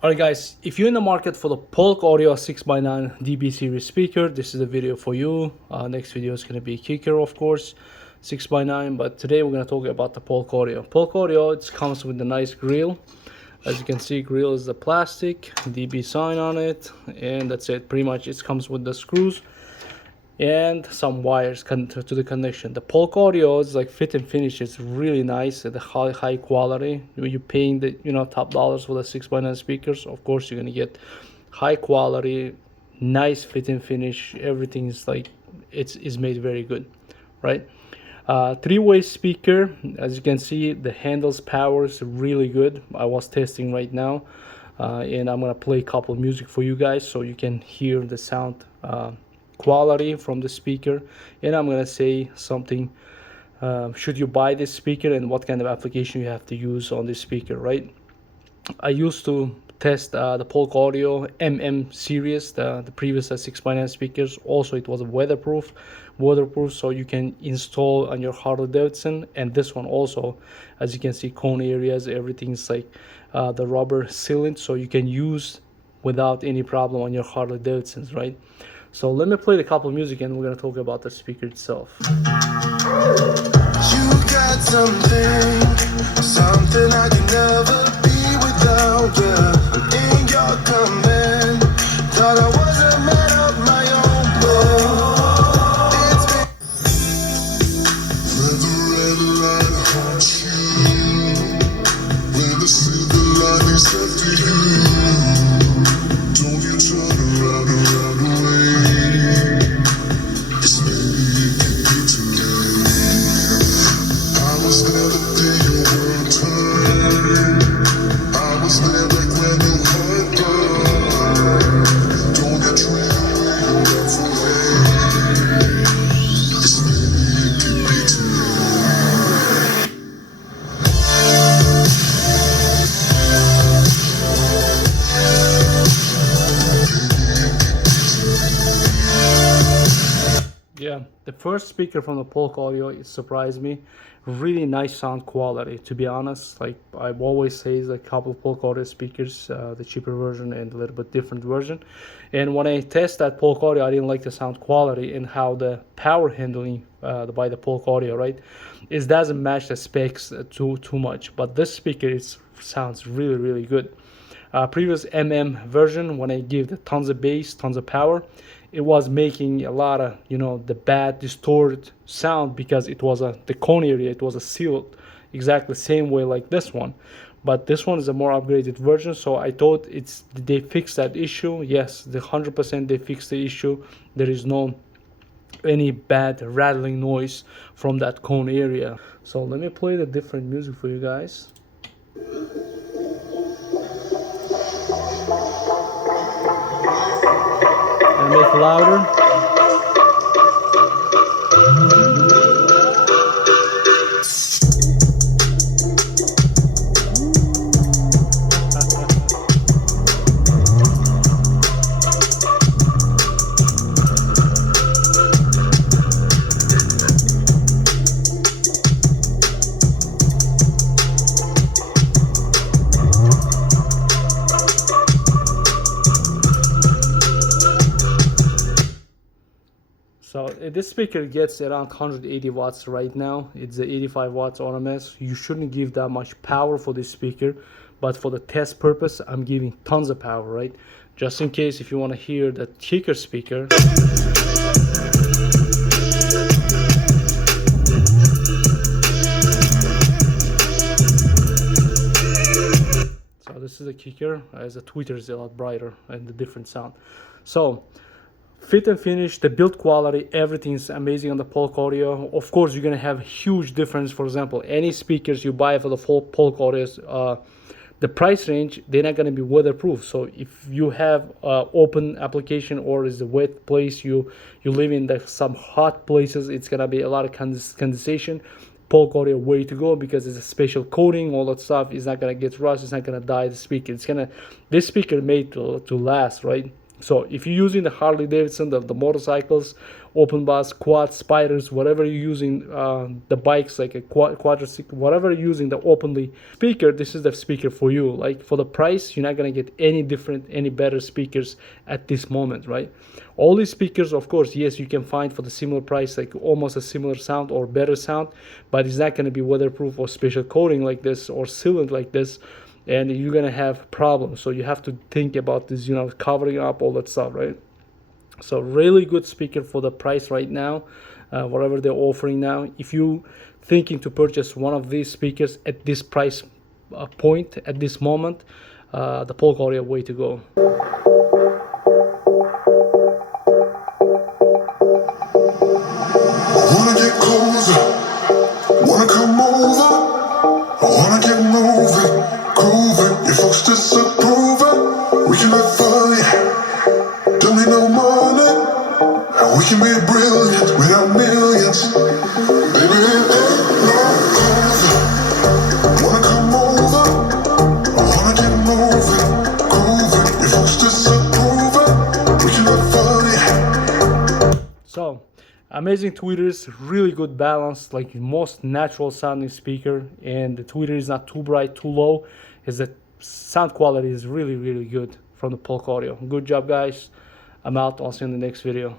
Alright guys, if you're in the market for the Polk Audio 6x9 DB series speaker, this is the video for you. Next video is going to be a kicker, of course, 6x9, but today we're going to talk about the Polk Audio. Polk Audio, it comes with a nice grill. As you can see, grill is the plastic, DB sign on it, and that's it. Pretty much it comes with the screws and some wires to the connection. The Polk Audio is like fit and finish. It's really nice at the high quality. When you're paying the top dollars for the 6x9 speakers, of course you're gonna get high quality, nice fit and finish. Everything is like it's made very good, right? Three-way speaker. As you can see, the handles power is really good. I was testing right now, and I'm gonna play a couple of music for you guys so you can hear the sound quality from the speaker, and I'm gonna say something should you buy this speaker and what kind of application you have to use on this speaker, right? I used to test the Polk Audio series, the previous 6x9 speakers. Also, it was waterproof, so you can install on your Harley Davidson. And this one also, as you can see, cone areas, everything's like the rubber sealant, so you can use without any problem on your Harley Davidsons, right? So let me play a couple of music and we're going to talk about the speaker itself. You got something I can never be without, yeah. I'm in your command. Thought I was a man of my own, but it's been when the red light haunts you, when the silver lining's after you, don't you turn around away. Yeah, the first speaker from the Polk Audio, it surprised me. Really nice sound quality, to be honest. Like I always say, a couple of Polk Audio speakers, the cheaper version and a little bit different version. And when I test that Polk Audio, I didn't like the sound quality and how the power handling by the Polk Audio, right? It doesn't match the specs too much. But this speaker sounds really good. Previous version, when I give the tons of bass, tons of power, it was making a lot of the bad distorted sound because it was the cone area, it was a sealed exactly the same way like this one. But this one is a more upgraded version, so I thought they fixed that issue. Yes, the 100% they fixed the issue. There is no any bad rattling noise from that cone area. So let me play the different music for you guys. And make it louder. So this speaker gets around 180 watts right now. It's the 85 watts RMS. You shouldn't give that much power for this speaker, but for the test purpose, I'm giving tons of power, right? Just in case if you want to hear the kicker speaker. So this is a kicker. As a tweeter is a lot brighter and a different sound. So fit and finish, the build quality, everything's amazing on the Polk Audio. Of course, you're gonna have huge difference. For example, any speakers you buy for the full Polk Audios, the price range, they're not gonna be weatherproof. So if you have open application or is a wet place, you live in some hot places, it's gonna be a lot of condensation. Polk Audio way to go because it's a special coating, all that stuff. It's not gonna get rust, it's not gonna die the speaker. This speaker made to last, right? So if you're using the Harley Davidson, the motorcycles, open bus, quad, spiders, whatever you're using, the bikes like a quadricycle, whatever you're using the openly speaker, this is the speaker for you. Like for the price, you're not gonna get any different, any better speakers at this moment, right? All these speakers, of course, yes, you can find for the similar price, like almost a similar sound or better sound, but it's not gonna be weatherproof or special coating like this or sealant like this, and you're gonna have problems. So you have to think about this, you know, covering up all that stuff, right? So really good speaker for the price right now, whatever they're offering now. If you thinking to purchase one of these speakers at this price point at this moment, the Polk Audio way to go. Wanna get closer, wanna come over, I wanna get moving, grooving. Your folks disapprove it, we can be funny, don't need no money, and we can be brilliant without millions. Baby, it ain't no closer, wanna come over, I wanna get moving, grooving. Your folks disapprove it, we can be funny. So amazing tweeters, really good balance, like most natural sounding speaker, and the tweeter is not too bright, too low. Is the sound quality is really good from the Polk Audio. Good job, guys. I'm out. I'll see you in the next video.